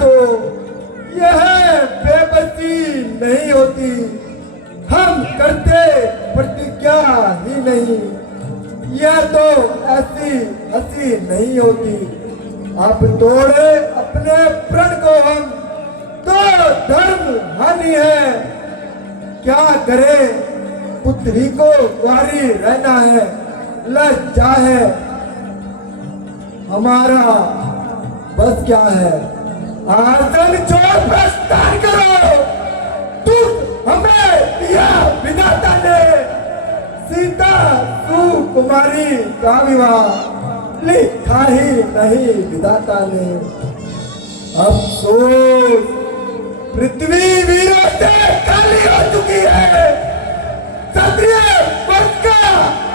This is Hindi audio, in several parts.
दो, यह बेबसी नहीं होती। हम करते प्रतिज्ञा ही नहीं, यह तो ऐसी हंसी नहीं होती। अब तोड़े अपने प्रण को हम, तो धर्म हानि है। क्या करे, पुत्री को कुंवारी रहना है, लज्जा है। हमारा बस क्या है, आसन छोड़ प्रस्थान करो। तू हमें दिया विधाता ने, सीता सुकुमारी का विवाह लिखा ही नहीं विधाता ने। अफसोस पृथ्वी वीरों से खाली हो चुकी है, क्षत्रिय वंश का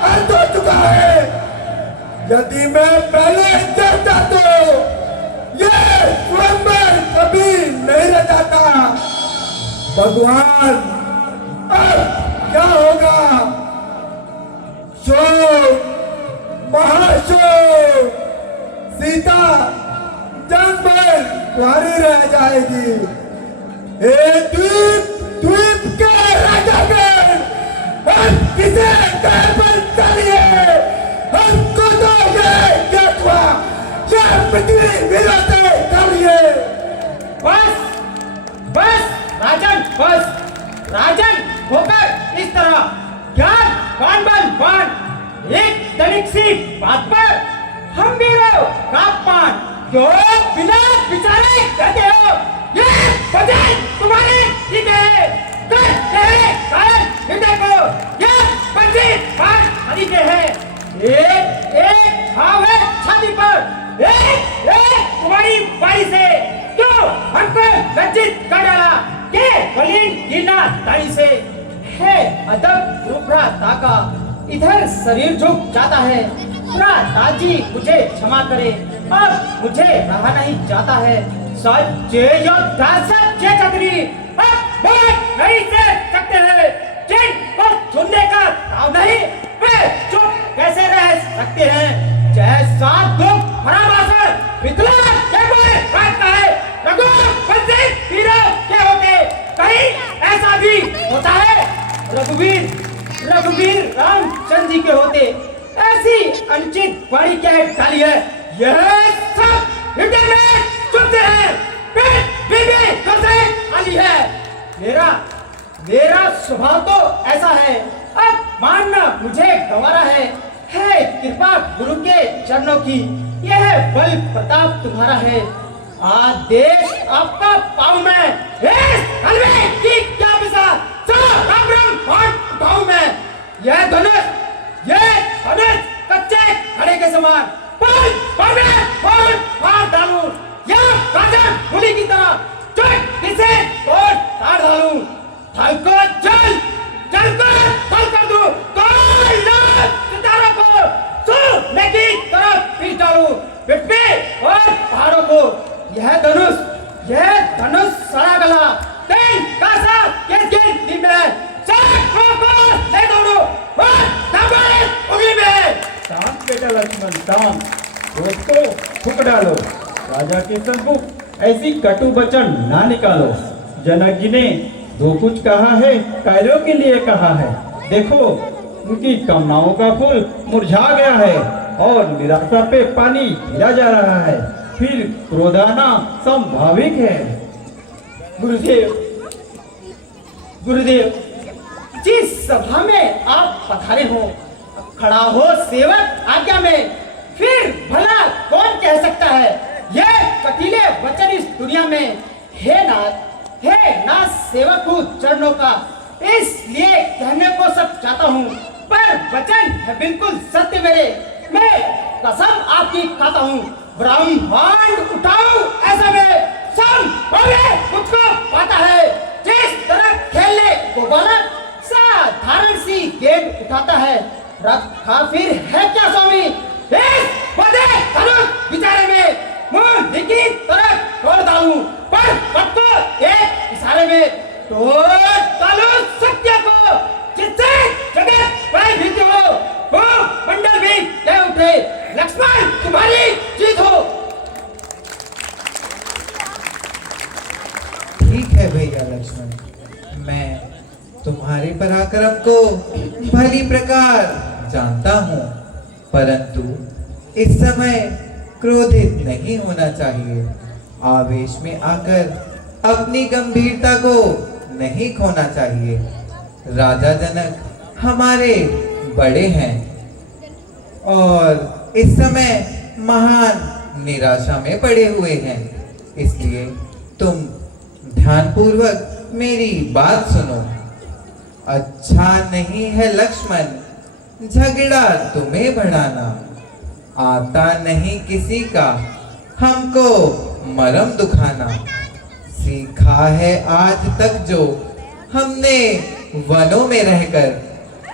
अंत हो चुका है। यदि मैं पहले चाहता तो ये स्वयंवर कभी नहीं रह जाता। भगवान अब क्या होगा, शोक, महाशोक। सीता जन्म भर कुंवारी रह जाएगी। हे द्वीप द्वीप के राजागण, हम किसे घर पर चलिए। हमको तो ये क्या हुआ, ये पृथ्वी विरोध करिए। बस बस राजन, बस राजन होकर इस तरह ज्ञान बाण बाण बाण एक तनिक सी बात पर हम भी रहो कापान क्यों बिना विचारे कहते हो। ये वचन तुम्हारे ठीक है, करते हैं कारण हृदय को। ये पंडित बात हरि के है, एक एक भाव है छाती पर, एक एक तुम्हारी बारी से क्यों हमको लज्जित कर डाला के बलिन गिरना ताई से है। अदब रूपरा ताका इधर शरीर झुक जाता है। दादाजी मुझे क्षमा करे, अब मुझे रहा नहीं जाता है। सच्चे योद्धा सच्चे छतरी अब बोल नहीं से सकते हैं। जिनको सुनने का ताव नहीं, वे चुप कैसे रह सकते हैं। जैसा दुख भरा भाषण मिथिला के कोई कहता है, रघुवंशी वीरों के होते कहीं ऐसा भी होता है। रघुवीर रामचंद्र जी के होते ऐसी अनुचित वाणी क्या डाली है। यह सब हृदय में चुभते हैं, पेट भी आली है। मेरा स्वभाव तो ऐसा है, अब मानना मुझे गवारा है कृपा गुरु के चरणों की, यह बल प्रताप तुम्हारा है। आदेश आपका पाऊं मैं, हलवे की क्या बिसा राम राम उठाऊं मैं। यह धनुष कच्चे खड़े के समान फाड़ डालूं, या गाजर फूली की तरह चट इसे तोड़ ताड़ डालूं। थल को जल को थल कर दूं, सितारों को सोने की तरफ खींच डालूं, पृथ्वी और पहाड़ों को। यह धनुष सड़ा गला तेल का सा के में ले दौड़ो और दबाए उंगली में। शांत बेटा लक्ष्मण शांत, क्रोध को फूंक डालो। राजा के सम्मुख ऐसी कटु वचन ना निकालो। जनक जी ने जो कुछ कहा है कार्यों के लिए कहा है। देखो उनकी कामनाओं का फूल मुरझा गया है और निराशा पे पानी गिरा जा रहा है, फिर क्रोधाना संभाविक है। गुरुदेव जिस सभा में आप पधारे हो, खड़ा हो सेवक आज्ञा में, फिर भला कौन कह सकता है यह कटीले वचन इस दुनिया में। हे नाथ सेवक हूँ चरणों का, इसलिए कहने को सब चाहता हूँ, पर वचन है बिल्कुल सत्य मेरे। मैं कसम आपकी खाता हूँ, ब्रह्मांड उठाऊं ऐसा में मुझको पाता है। जिस तरह खेलने को बालक साधारण सी गेंद उठाता है, रखा फिर है क्या स्वामी इस बड़े धनुष विचारे में। मुंह की तरह तोड़ डालूं, पर पत्तो एक इशारे में तोड़ डालूं सत्य को। जिससे जगत भयभीत हो, वो मंडल भी कह उठे, लक्ष्मण तुम्हारी जीत हो। है भैया लक्ष्मण, मैं तुम्हारे पराक्रम को भली प्रकार जानता हूँ, परंतु इस समय क्रोधित नहीं होना चाहिए। आवेश में आकर अपनी गंभीरता को नहीं खोना चाहिए। राजा जनक हमारे बड़े हैं और इस समय महान निराशा में पड़े हुए हैं, इसलिए तुम ध्यानपूर्वक मेरी बात सुनो। अच्छा नहीं है लक्ष्मण झगड़ा तुम्हें बढ़ाना, आता नहीं किसी का हमको मरम दुखाना। सीखा है आज तक जो हमने वनों में रहकर,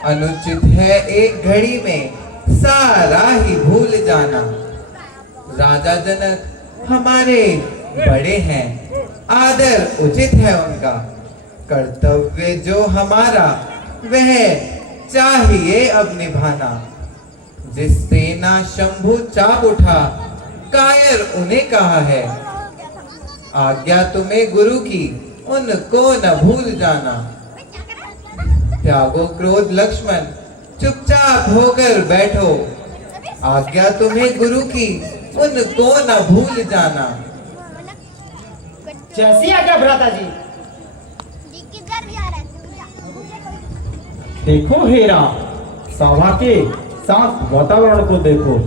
अनुचित है एक घड़ी में सारा ही भूल जाना। राजा जनक हमारे बड़े हैं, आदर उचित है उनका, कर्तव्य जो हमारा वह चाहिए अब निभाना। जिस सेना शंभु चाप उठा, कायर उन्हें कहा है, आज्ञा तुम्हें गुरु की उनको न भूल जाना। त्यागो क्रोध लक्ष्मण, चुपचाप होकर बैठो, आज्ञा तुम्हें गुरु की उनको न भूल जाना। जैसी आज्ञा भ्राता जी। देखो हेरा, सभा के शांत वातावरण को देखो,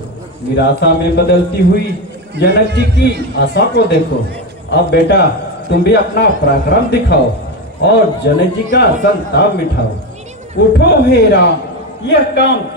निराशा में बदलती हुई जनक जी की आशा को देखो। अब बेटा तुम भी अपना पराक्रम दिखाओ और जनक जी का संताप मिटाओ। उठो हेरा, यह काम तुम